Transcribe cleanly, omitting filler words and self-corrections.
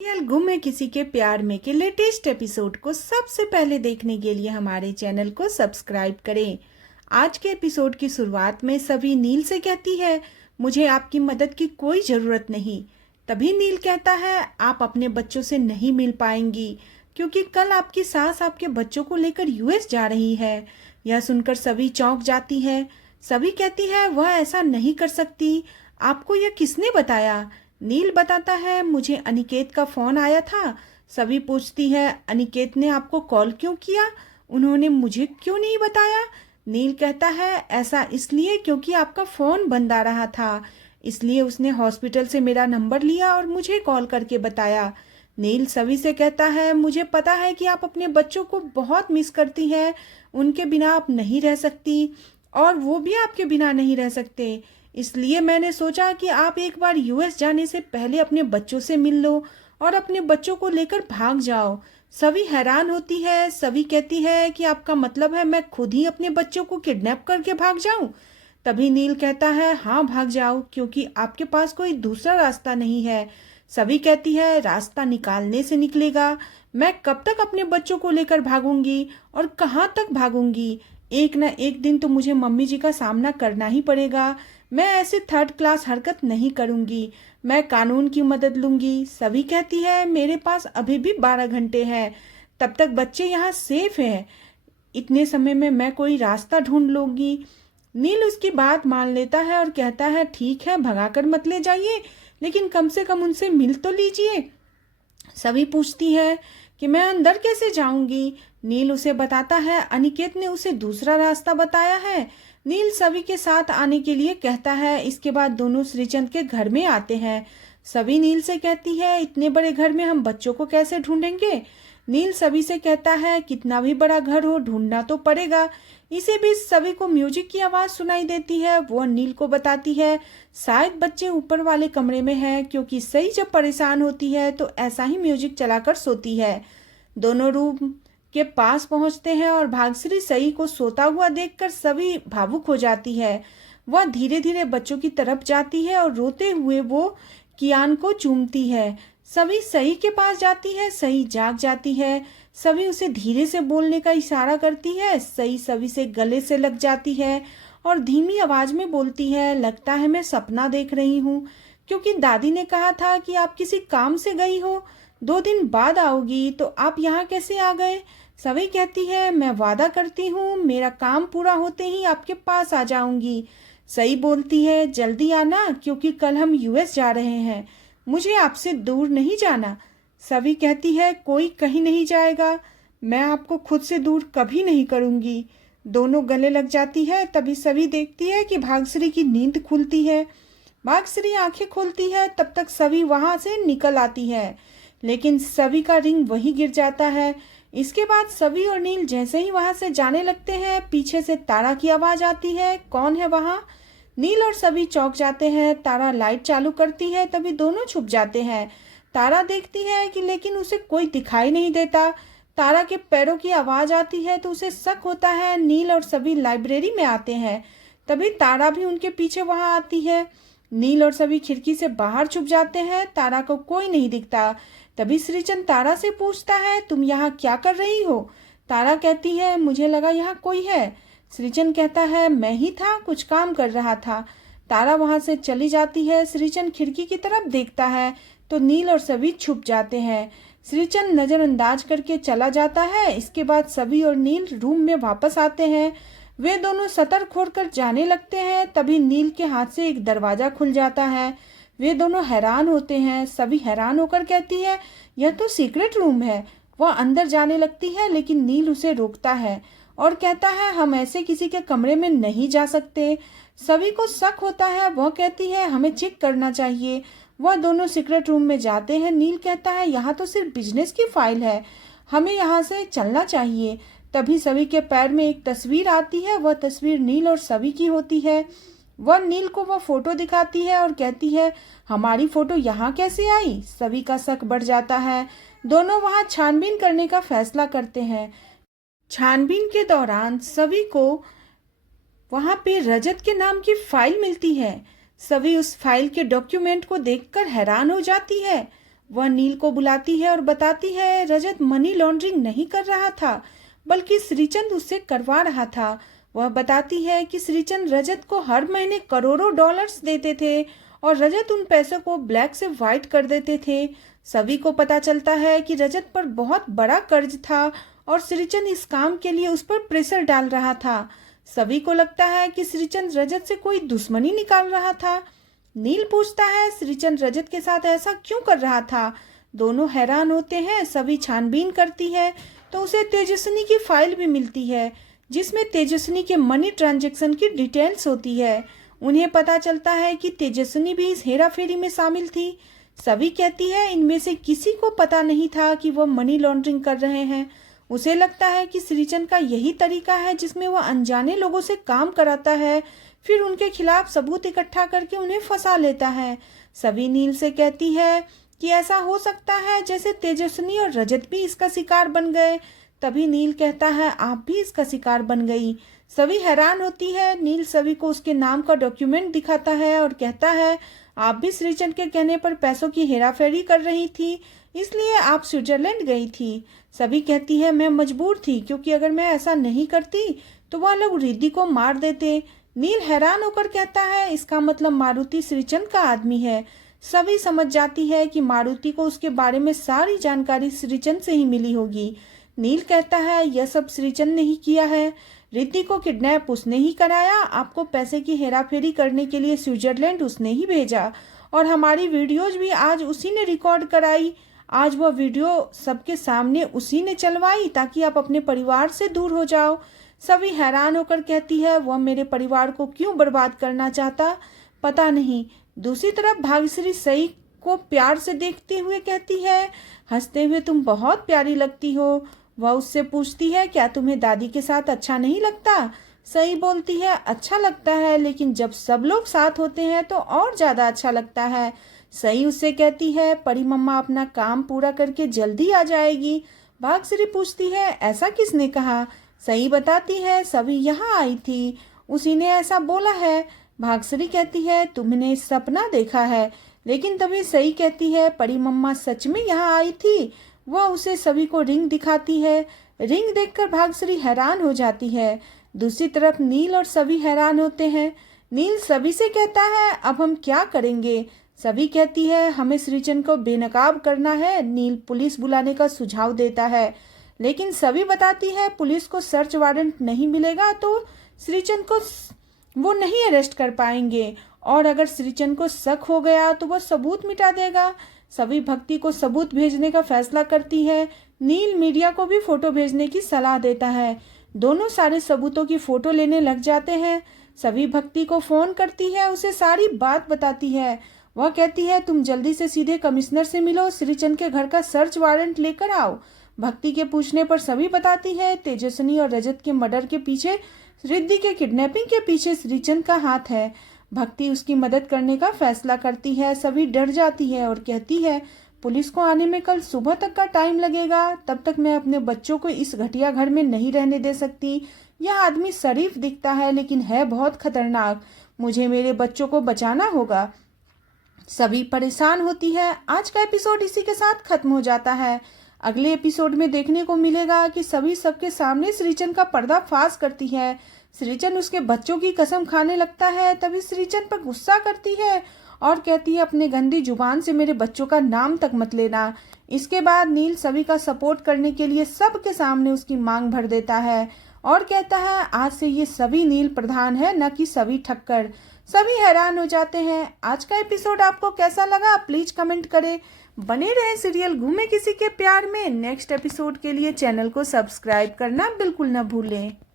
Serial गुम है किसी के प्यार में के लेटेस्ट एपिसोड को सबसे पहले देखने के लिए हमारे चैनल को सब्सक्राइब करें। आज के एपिसोड की शुरुआत में सभी नील से कहती है, मुझे आपकी मदद की कोई ज़रूरत नहीं। तभी नील कहता है, आप अपने बच्चों से नहीं मिल पाएंगी क्योंकि कल आपकी सास आपके बच्चों को लेकर यूएस जा रही है। यह सुनकर सभी चौंक जाती है। सभी कहती है, वह ऐसा नहीं कर सकती। आपको यह किसने बताया? नील बताता है, मुझे अनिकेत का फोन आया था। सभी पूछती है, अनिकेत ने आपको कॉल क्यों किया? उन्होंने मुझे क्यों नहीं बताया? नील कहता है, ऐसा इसलिए क्योंकि आपका फोन बंद आ रहा था, इसलिए उसने हॉस्पिटल से मेरा नंबर लिया और मुझे कॉल करके बताया। नील सभी से कहता है, मुझे पता है कि आप अपने बच्चों को बहुत मिस करती हैं, उनके बिना आप नहीं रह सकती और वो भी आपके बिना नहीं रह सकते। इसलिए मैंने सोचा कि आप एक बार यूएस जाने से पहले अपने बच्चों से मिल लो और अपने बच्चों को लेकर भाग जाओ। सभी हैरान होती है। सभी कहती है कि आपका मतलब है मैं खुद ही अपने बच्चों को किडनैप करके भाग जाऊं? तभी नील कहता है, हाँ भाग जाओ क्योंकि आपके पास कोई दूसरा रास्ता नहीं है। सभी कहती है, रास्ता निकालने से निकलेगा। मैं कब तक अपने बच्चों को लेकर भागूंगी और कहाँ तक भागूंगी? एक न एक दिन तो मुझे मम्मी जी का सामना करना ही पड़ेगा। मैं ऐसे थर्ड क्लास हरकत नहीं करूंगी। मैं कानून की मदद लूंगी। सभी कहती है, मेरे पास अभी भी 12 घंटे हैं, तब तक बच्चे यहाँ सेफ हैं। इतने समय में मैं कोई रास्ता ढूंढ लूंगी। नील उसकी बात मान लेता है और कहता है, ठीक है, भगाकर मत ले जाइए, लेकिन कम से कम उनसे मिल तो लीजिए। सभी पूछती है कि मैं अंदर कैसे जाऊंगी? नील उसे बताता है, अनिकेत ने उसे दूसरा रास्ता बताया है। नील सभी के साथ आने के लिए कहता है। इसके बाद दोनों श्रीचंद के घर में आते हैं। सभी नील से कहती है, इतने बड़े घर में हम बच्चों को कैसे ढूंढेंगे? नील सभी से कहता है, कितना भी बड़ा घर हो ढूंढना तो पड़ेगा। इसी बीच सभी को म्यूजिक की आवाज सुनाई देती है। वह नील को बताती है, शायद बच्चे ऊपर वाले कमरे में हैं क्योंकि सई जब परेशान होती है तो ऐसा ही म्यूजिक चलाकर सोती है। दोनों रूम के पास पहुंचते हैं और भाग्यश्री सई को सोता हुआ देखकर सभी भावुक हो जाती है। वह धीरे धीरे बच्चों की तरफ जाती है और रोते हुए वो कियान को चूमती है। सभी सई के पास जाती है। सई जाग जाती है। सभी उसे धीरे से बोलने का इशारा करती है। सई सभी से गले से लग जाती है और धीमी आवाज में बोलती है, लगता है मैं सपना देख रही हूँ, क्योंकि दादी ने कहा था कि आप किसी काम से गई हो, 2 दिन बाद आओगी, तो आप यहाँ कैसे आ गए? सभी कहती है, मैं वादा करती हूँ मेरा काम पूरा होते ही आपके पास आ जाऊंगी। सही बोलती है, जल्दी आना क्योंकि कल हम यूएस जा रहे हैं, मुझे आपसे दूर नहीं जाना। सभी कहती है, कोई कहीं नहीं जाएगा, मैं आपको खुद से दूर कभी नहीं करूंगी। दोनों गले लग जाती है। तभी सभी देखती है कि भाग्यश्री की नींद खुलती है। भाग्यश्री आंखें खोलती है, तब तक सभी वहां से निकल आती है, लेकिन सभी का रिंग वहीं गिर जाता है। इसके बाद सभी और नील जैसे ही वहां से जाने लगते हैं, पीछे से तारा की आवाज आती है, कौन है वहां? नील और सभी चौंक जाते हैं। तारा लाइट चालू करती है, तभी दोनों छुप जाते हैं। तारा देखती है कि लेकिन उसे कोई दिखाई नहीं देता। तारा के पैरों की आवाज आती है तो उसे शक होता है। नील और सभी लाइब्रेरी में आते हैं, तभी तारा भी उनके पीछे वहां आती है। नील और सभी खिड़की से बाहर छुप जाते हैं। तारा को कोई नहीं दिखता। तभी श्रीचंद तारा से पूछता है, तुम यहाँ क्या कर रही हो? तारा कहती है, मुझे लगा यहाँ कोई है। श्रीचंद कहता है, मैं ही था, कुछ काम कर रहा था। तारा वहां से चली जाती है। श्रीचंद खिड़की की तरफ देखता है तो नील और सभी छुप जाते हैं। श्रीचंद नजरअंदाज करके चला जाता है। इसके बाद सभी और नील रूम में वापस आते हैं। वे दोनों सतर खोलकर जाने लगते हैं। तभी नील के हाथ से एक दरवाजा खुल जाता है। वे दोनों हैरान होते हैं। सभी हैरान होकर कहती है, यह तो सीक्रेट रूम है। वह अंदर जाने लगती है, लेकिन नील उसे रोकता है और कहता है, हम ऐसे किसी के कमरे में नहीं जा सकते। सभी को शक होता है। वह कहती है, हमें चेक करना चाहिए। वह दोनों सीक्रेट रूम में जाते हैं। नील कहता है, यहाँ तो सिर्फ बिजनेस की फाइल है, हमें यहाँ से चलना चाहिए। तभी सभी के पैर में एक तस्वीर आती है। वह तस्वीर नील और सभी की होती है। वह नील को वह फोटो दिखाती है और कहती है, हमारी फोटो यहाँ कैसे आई? सभी का शक बढ़ जाता है। दोनों वहाँ छानबीन करने का फैसला करते हैं। छानबीन के दौरान सभी को वहां पे रजत के नाम की फाइल मिलती है। सभी उस फाइल के डॉक्यूमेंट को देखकर हैरान हो जाती है। वह नील को बुलाती है और बताती है रजत मनी लॉन्ड्रिंग नहीं कर रहा था, बल्कि श्रीचंद उससे करवा रहा था। वह बताती है कि श्रीचंद रजत को हर महीने करोड़ों डॉलर्स देते थे और रजत उन पैसों को ब्लैक से व्हाइट कर देते थे। सभी को पता चलता है कि रजत पर बहुत बड़ा कर्ज था और श्रीचंद इस काम के लिए उस पर प्रेशर डाल रहा था। सभी को लगता है कि श्रीचंद रजत से कोई दुश्मनी निकाल रहा था। नील पूछता है श्रीचंद रजत के साथ ऐसा क्यों कर रहा था। दोनों हैरान होते हैं। सभी छानबीन करती है तो उसे तेजस्विनी की फाइल भी मिलती है जिसमें तेजस्विनी के मनी ट्रांजैक्शन की डिटेल्स होती है। उन्हें पता चलता है कि तेजस्विनी भी इस हेराफेरी में शामिल थी। सभी कहती है इनमें से किसी को पता नहीं था कि वह मनी लॉन्ड्रिंग कर रहे हैं। उसे लगता है कि श्रीचंद का यही तरीका है जिसमें वह अनजाने लोगों से काम कराता है, फिर उनके खिलाफ सबूत इकट्ठा करके उन्हें फंसा लेता है। सभी नील से कहती है कि ऐसा हो सकता है जैसे तेजस्विनी और रजत भी इसका शिकार बन गए। तभी नील कहता है आप भी इसका शिकार बन गई। सभी हैरान होती है। नील सभी को उसके नाम का डॉक्यूमेंट दिखाता है और कहता है आप भी श्रीचंद के कहने पर पैसों की हेराफेरी कर रही थी, इसलिए आप स्विट्जरलैंड गई थी। सभी कहती है मैं मजबूर थी, क्योंकि अगर मैं ऐसा नहीं करती तो वह लोग रिद्धि को मार देते। नील हैरान होकर कहता है इसका मतलब मारुति श्रीचंद का आदमी है। सभी समझ जाती है कि मारुति को उसके बारे में सारी जानकारी श्रीचंद से ही मिली होगी। नील कहता है यह सब श्रीचंद ने ही किया है। रिद्धि को किडनैप उसने ही कराया, आपको पैसे की हेराफेरी करने के लिए स्विट्जरलैंड उसने ही भेजा और हमारी वीडियोज भी आज उसी ने रिकॉर्ड कराई। आज वह वीडियो सबके सामने उसी ने चलवाई ताकि आप अपने परिवार से दूर हो जाओ। सभी हैरान होकर कहती है वह मेरे परिवार को क्यों बर्बाद करना चाहता, पता नहीं। दूसरी तरफ भाग्यश्री सई को प्यार से देखते हुए कहती है हंसते हुए तुम बहुत प्यारी लगती हो। वह उससे पूछती है क्या तुम्हें दादी के साथ अच्छा नहीं लगता। सई बोलती है अच्छा लगता है, लेकिन जब सब लोग साथ होते हैं तो और ज्यादा अच्छा लगता है। सई उससे कहती है परी मम्मा अपना काम पूरा करके जल्दी आ जाएगी। भाग्यश्री पूछती है ऐसा किसने कहा। सई बताती है सभी यहाँ आई थी, उसी ने ऐसा बोला है। भाग्यश्री कहती है तुमने सपना देखा है, लेकिन तभी सई कहती है परी मम्मा सच में यहाँ आई थी। वह उसे सभी को रिंग दिखाती है। रिंग देखकर भाग्यश्री हैरान हो जाती है। दूसरी तरफ नील और सभी हैरान होते हैं। नील सभी से कहता है अब हम क्या करेंगे। सभी कहती है हमें श्रीचंद को बेनकाब करना है। नील पुलिस बुलाने का सुझाव देता है, लेकिन सभी बताती है पुलिस को सर्च वारंट नहीं मिलेगा तो श्रीचंद को वो नहीं अरेस्ट कर पाएंगे, और अगर श्रीचंद को शक हो गया तो वह सबूत मिटा देगा। सभी भक्ति को सबूत भेजने का फैसला करती है। नील मीडिया को भी फोटो भेजने की सलाह देता है। दोनों सारे सबूतों की फोटो लेने लग जाते हैं। सभी भक्ति को फोन करती है, उसे सारी बात बताती है। वह कहती है तुम जल्दी से सीधे कमिश्नर से मिलो, श्रीचंद के घर का सर्च वारंट लेकर आओ। भक्ति के पूछने पर सभी बताती है तेजस्विनी और रजत के मर्डर के पीछे, रिद्धि के किडनैपिंग के पीछे श्रीचंद का हाथ है। भक्ति उसकी मदद करने का फैसला करती है। सभी डर जाती है और कहती है पुलिस को आने में कल सुबह तक का टाइम लगेगा, तब तक मैं अपने बच्चों को इस घटिया घर में नहीं रहने दे सकती। यह आदमी शरीफ दिखता है लेकिन है बहुत खतरनाक, मुझे मेरे बच्चों को बचाना होगा। सभी परेशान होती है। आज का एपिसोड इसी के साथ खत्म हो जाता है। अगले एपिसोड में देखने को मिलेगा कि सभी सबके सामने श्रीचंद का पर्दाफाश करती है। श्रीचंद उसके बच्चों की कसम खाने लगता है। तभी श्रीचंद पर गुस्सा करती है और कहती है अपने गंदी जुबान से मेरे बच्चों का नाम तक मत लेना। इसके बाद नील सभी का सपोर्ट करने के लिए सबके सामने उसकी मांग भर देता है और कहता है आज से ये सभी नील प्रधान है, न कि सभी ठक्कर। सभी हैरान हो जाते हैं। आज का एपिसोड आपको कैसा लगा प्लीज कमेंट करें। बने रहे सीरियल घूमे किसी के प्यार में। नेक्स्ट एपिसोड के लिए चैनल को सब्सक्राइब करना बिल्कुल न भूलें।